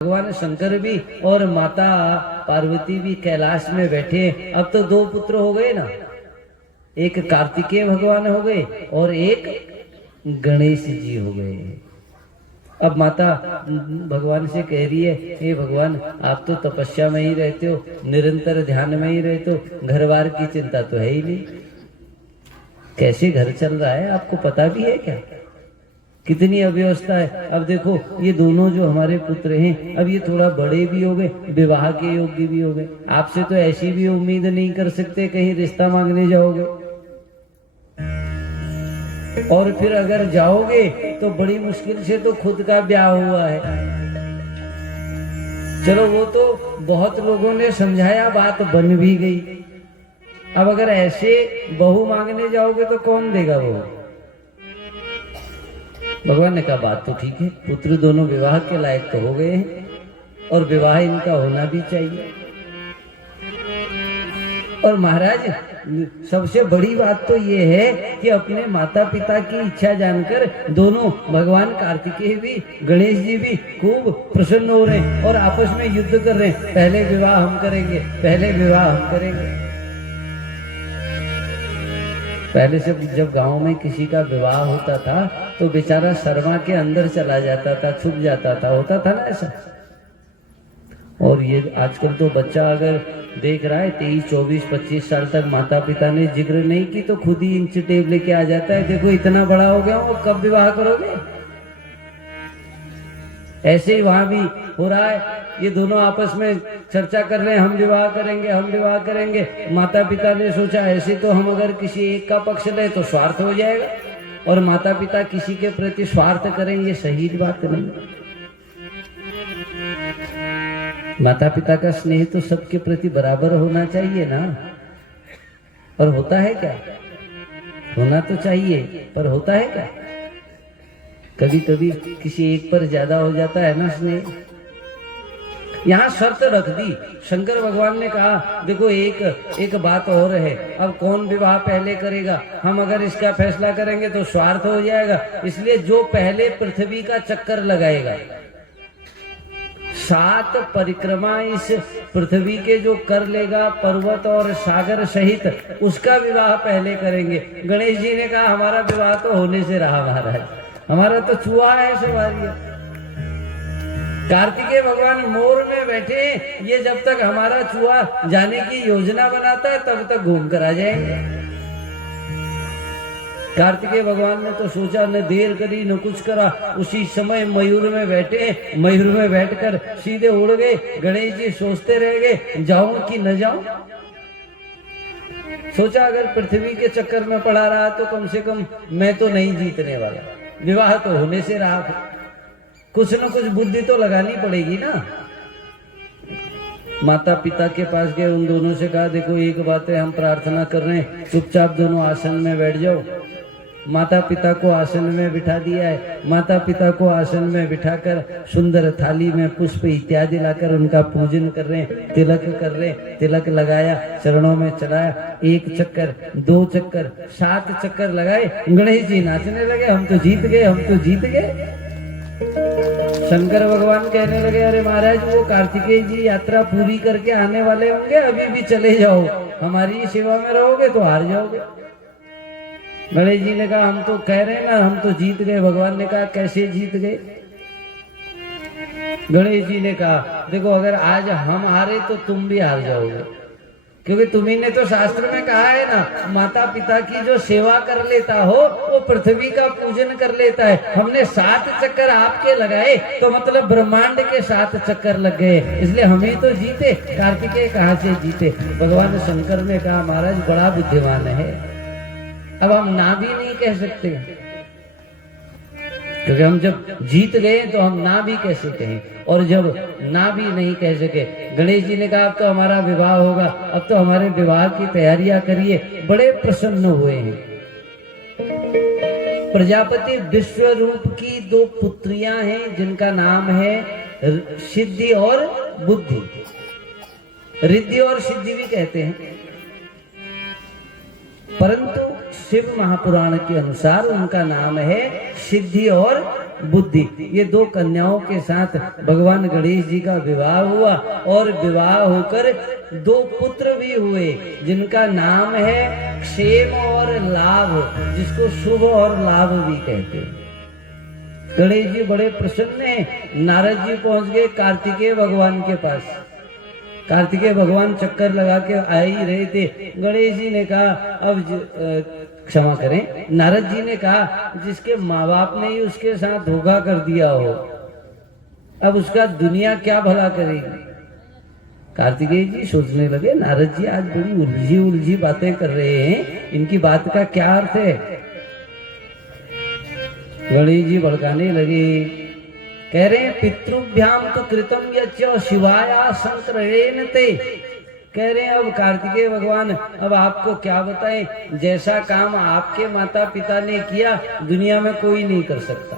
भगवान शंकर भी और माता पार्वती भी कैलाश में बैठे। अब तो दो पुत्र हो गए ना, एक कार्तिकेय भगवान हो गए और एक गणेश जी हो गए। अब माता भगवान से कह रही है, हे भगवान आप तो तपस्या में ही रहते हो, निरंतर ध्यान में ही रहते हो, घर बार की चिंता तो है ही नहीं, कैसे घर चल रहा है आपको पता भी है क्या? कितनी अव्यवस्था है। अब देखो ये दोनों जो हमारे पुत्र हैं, अब ये थोड़ा बड़े भी हो गए, विवाह के योग्य भी हो गए। आपसे तो ऐसी भी उम्मीद नहीं कर सकते कहीं रिश्ता मांगने जाओगे, और फिर अगर जाओगे तो बड़ी मुश्किल से तो खुद का ब्याह हुआ है। चलो वो तो बहुत लोगों ने समझाया, बात बन भी गई। अब अगर ऐसे बहू मांगने जाओगे तो कौन देगा वो? भगवान ने कहा बात तो ठीक है, पुत्र दोनों विवाह के लायक तो हो गए हैं और विवाह इनका होना भी चाहिए। और महाराज सबसे बड़ी बात तो ये है कि अपने माता पिता की इच्छा जानकर दोनों भगवान कार्तिकेय भी गणेश जी भी खूब प्रसन्न हो रहे हैं और आपस में युद्ध कर रहे हैं, पहले विवाह हम करेंगे, पहले विवाह हम करेंगे। पहले से जब गांव में किसी का विवाह होता था तो बेचारा शर्मा के अंदर चला जाता था, छुप जाता था, होता था ना ऐसा। और ये आजकल तो बच्चा अगर देख रहा है 23, 24, 25 साल तक माता पिता ने जिक्र नहीं की तो खुद ही इंच टेप लेके आ जाता है, देखो इतना बड़ा हो गया हूं, कब विवाह करोगे? ऐसे ही वहां भी हो रहा है, ये दोनों आपस में चर्चा कर रहे हैं, हम विवाह करेंगे, हम विवाह करेंगे। माता पिता ने सोचा ऐसे तो हम अगर किसी एक का पक्ष ले तो स्वार्थ हो जाएगा, और माता पिता किसी के प्रति स्वार्थ करेंगे, सही बात नहीं। माता पिता का स्नेह तो सबके प्रति बराबर होना चाहिए ना, और होता है क्या? होना तो चाहिए, पर होता है क्या? कभी कभी किसी एक पर ज्यादा हो जाता है ना स्नेह। यहाँ शर्त रख दी शंकर भगवान ने, कहा देखो एक बात और है, अब कौन विवाह पहले करेगा? हम अगर इसका फैसला करेंगे तो स्वार्थ हो जाएगा, इसलिए जो पहले पृथ्वी का चक्कर लगाएगा, 7 परिक्रमा इस पृथ्वी के जो कर लेगा पर्वत और सागर सहित, उसका विवाह पहले करेंगे। गणेश जी ने कहा हमारा विवाह तो होने से रहा महाराज, हमारा तो चुहा है सवारी। कार्तिकेय भगवान मोर में बैठे, ये जब तक हमारा चुहा जाने की योजना बनाता है तब तक घूम कर आ जाएंगे। कार्तिकेय भगवान ने तो सोचा, न देर करी न कुछ करा, उसी समय मयूर में बैठे, मयूर में बैठकर सीधे उड़ गए। गणेश जी सोचते रह गए जाऊं कि न जाऊं। सोचा अगर पृथ्वी के चक्कर में पड़ा रहा तो कम से कम मैं तो नहीं जीतने वाला, विवाह तो होने से रहा, कुछ न कुछ बुद्धि तो लगानी पड़ेगी ना। माता पिता के पास गए, उन दोनों से कहा देखो एक बात है, हम प्रार्थना कर रहे हैं, चुपचाप दोनों आसन में बैठ जाओ। माता पिता को आसन में बिठा दिया है। माता पिता को आसन में बिठाकर सुंदर थाली में पुष्प इत्यादि लाकर उनका पूजन कर रहे हैं, तिलक कर रहे हैं, तिलक लगाया, चरणों में चढ़ाया, 1 चक्कर 2 चक्कर 7 चक्कर लगाए। गणेश जी नाचने लगे, हम तो जीत गए, हम तो जीत गए। शंकर भगवान कहने लगे अरे महाराज वो कार्तिकेय जी यात्रा पूरी करके आने वाले होंगे, अभी भी चले जाओ, हमारी सेवा में रहोगे तो हार जाओगे। गणेश जी ने कहा हम तो कह रहे हैं ना हम तो जीत गए। भगवान ने कहा कैसे जीत गए? गणेश जी ने कहा देखो अगर आज हम हारे तो तुम भी हार जाओगे, क्योंकि तुम्ही ने तो शास्त्र में कहा है ना, माता पिता की जो सेवा कर लेता हो वो पृथ्वी का पूजन कर लेता है। हमने 7 चक्कर आपके लगाए तो मतलब ब्रह्मांड के 7 चक्कर लग गए, इसलिए हम ही तो जीते, कार्तिकेय कहाँ से जीते? भगवान शंकर ने कहा महाराज बड़ा बुद्धिमान है, अब हम ना भी नहीं कह सकते, क्योंकि हम जब जीत गए तो हम ना भी कैसे कहें, और जब ना भी नहीं कह सके। गणेश जी ने कहा अब तो हमारा विवाह होगा, अब तो हमारे विवाह की तैयारियां करिए। बड़े प्रसन्न हुए हैं। प्रजापति विश्वरूप की 2 पुत्रियां हैं जिनका नाम है सिद्धि और बुद्धि, रिद्धि और सिद्धि भी कहते हैं, परंतु शिव महापुराण के अनुसार उनका नाम है सिद्धि और बुद्धि, ये दो कन्याओं के साथ भगवान गणेश जी का विवाह हुआ और विवाह होकर दो पुत्र भी हुए जिनका नाम है क्षेम और लाभ, जिसको शुभ और लाभ भी कहते हैं। गणेश जी बड़े प्रसन्न हैं। नारद जी पहुंच गए कार्तिकेय भगवान के पास। कार्तिकेय भगवान चक्कर लगा के आ ही रहे थे। गणेश जी ने कहा, अब क्षमा करें, नारद जी ने कहा जिसके माँ बाप ने ही उसके साथ धोखा कर दिया हो, अब उसका दुनिया क्या भला करेगी। कार्तिकेय जी सोचने लगे, नारद जी आज बड़ी उलझी उलझी बातें कर रहे हैं, इनकी बात का क्या अर्थ है। गणेश जी भड़काने लगे, कह रहे हैं पितृभ्याम तो कृतम यच्च शिवाया संकरेण ते। कह रहे हैं अब कार्तिकेय भगवान, अब आपको क्या बताएं, जैसा काम आपके माता पिता ने किया दुनिया में कोई नहीं कर सकता।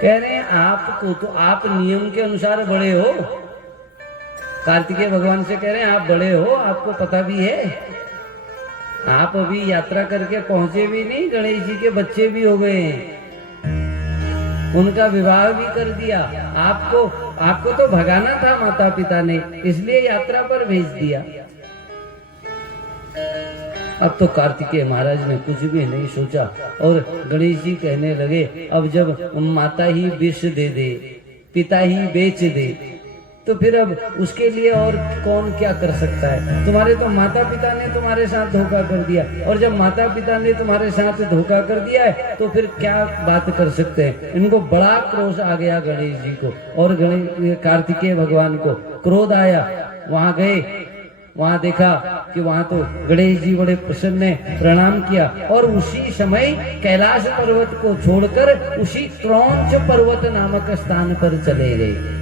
कह रहे हैं आपको तो, आप नियम के अनुसार बड़े हो। कार्तिकेय भगवान से कह रहे हैं आप बड़े हो, आपको पता भी है, आप अभी यात्रा करके पहुंचे भी नहीं, गणेश जी के बच्चे भी हो गए हैं, उनका विवाह भी कर दिया। आपको तो भगाना था माता पिता ने, इसलिए यात्रा पर भेज दिया। अब तो कार्तिकेय महाराज ने कुछ भी नहीं सोचा और गणेश जी कहने लगे, अब जब माता ही विष दे दे, पिता ही बेच दे, तो फिर अब उसके लिए और कौन क्या कर सकता है। तुम्हारे तो माता पिता ने तुम्हारे साथ धोखा कर दिया, और जब माता पिता ने तुम्हारे साथ धोखा कर दिया है तो फिर क्या बात कर सकते हैं। इनको बड़ा क्रोध आ गया गणेश जी को, और कार्तिकेय भगवान को क्रोध आया। वहां गए, वहां देखा कि वहां तो गणेश जी बड़े प्रसन्न है, प्रणाम किया, और उसी समय कैलाश पर्वत को छोड़कर उसी क्रौंच पर्वत नामक स्थान पर चले गए।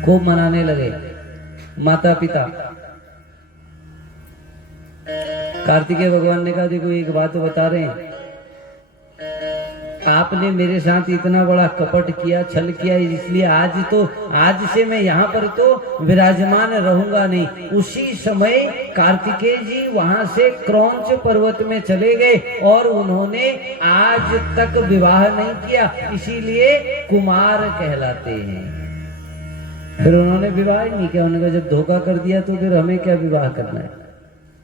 खूब मनाने लगे माता पिता। कार्तिकेय भगवान ने कहा, देखो एक बात बता रहे हैं, आपने मेरे साथ इतना बड़ा कपट किया, छल किया, इसलिए आज से मैं यहाँ पर तो विराजमान रहूंगा नहीं। उसी समय कार्तिकेय जी वहां से क्रौंच पर्वत में चले गए और उन्होंने आज तक विवाह नहीं किया, इसीलिए कुमार कहलाते हैं। फिर उन्होंने विवाह ही नहीं किया। उन्होंने कहा जब धोखा कर दिया तो फिर हमें क्या विवाह करना है।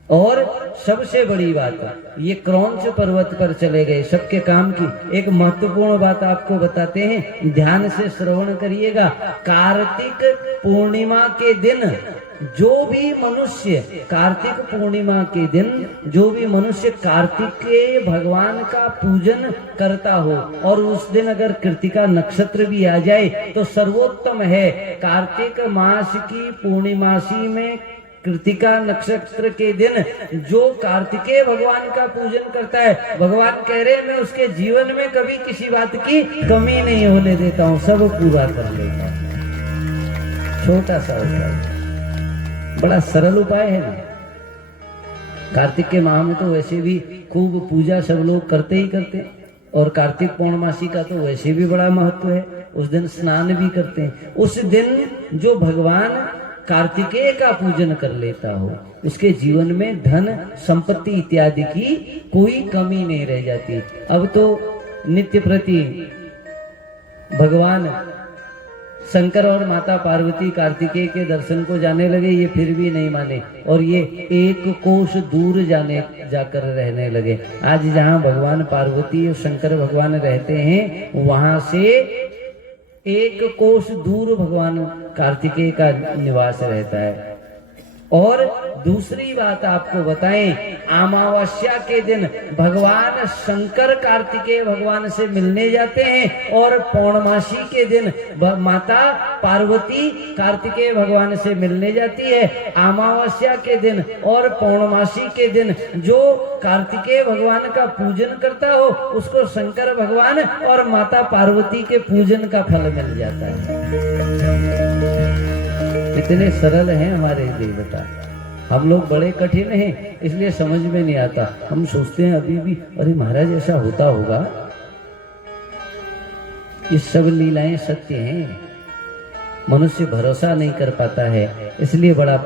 और सबसे बड़ी बात, ये क्रौंच पर्वत पर चले गए सबके काम की। एक महत्वपूर्ण बात आपको बताते हैं, ध्यान से श्रवण करिएगा। कार्तिक पूर्णिमा के दिन जो भी मनुष्य, कार्तिक पूर्णिमा के दिन जो भी मनुष्य कार्तिकेय भगवान का पूजन करता हो, और उस दिन अगर कृतिका नक्षत्र भी आ जाए तो सर्वोत्तम है। कार्तिक मास की पूर्णिमासी में कृतिका नक्षत्र के दिन जो कार्तिकेय भगवान का पूजन करता है, भगवान कह रहे हैं मैं उसके जीवन में कभी किसी बात की कमी नहीं होने देता हूँ, सब पूरा कर लेता हूँ। छोटा सा उपाय, बड़ा सरल उपाय है ना। कार्तिक के माह में तो वैसे भी खूब पूजा सब लोग करते ही करते हैं, और कार्तिक पूर्णमासी का तो वैसे भी बड़ा महत्व है, उस दिन स्नान भी करते हैं। उस दिन जो भगवान कार्तिकेय का पूजन कर लेता हो, उसके जीवन में धन संपत्ति इत्यादि की कोई कमी नहीं रह जाती। अब तो नित्य प्रति भगवान शंकर और माता पार्वती कार्तिकेय के दर्शन को जाने लगे, ये फिर भी नहीं माने, और ये एक कोस दूर जाकर रहने लगे। आज जहाँ भगवान पार्वती और शंकर भगवान रहते हैं, वहां से एक कोस दूर भगवान कार्तिकेय का निवास रहता है। और दूसरी बात आपको बताएं, अमावस्या के दिन भगवान शंकर कार्तिकेय भगवान से मिलने जाते हैं, और पौर्णमासी के दिन माता पार्वती कार्तिकेय भगवान से मिलने जाती है। अमावस्या के दिन और पौर्णमासी के दिन जो कार्तिकेय भगवान का पूजन करता हो, उसको शंकर भगवान और माता पार्वती के पूजन का फल मिल जाता है। इतने सरल हैं हमारे देवता, हम लोग बड़े कठिन हैं, इसलिए समझ में नहीं आता। हम सोचते हैं अभी भी, अरे महाराज ऐसा होता होगा। ये सब लीलाएं सत्य हैं, मनुष्य भरोसा नहीं कर पाता है, इसलिए बड़ा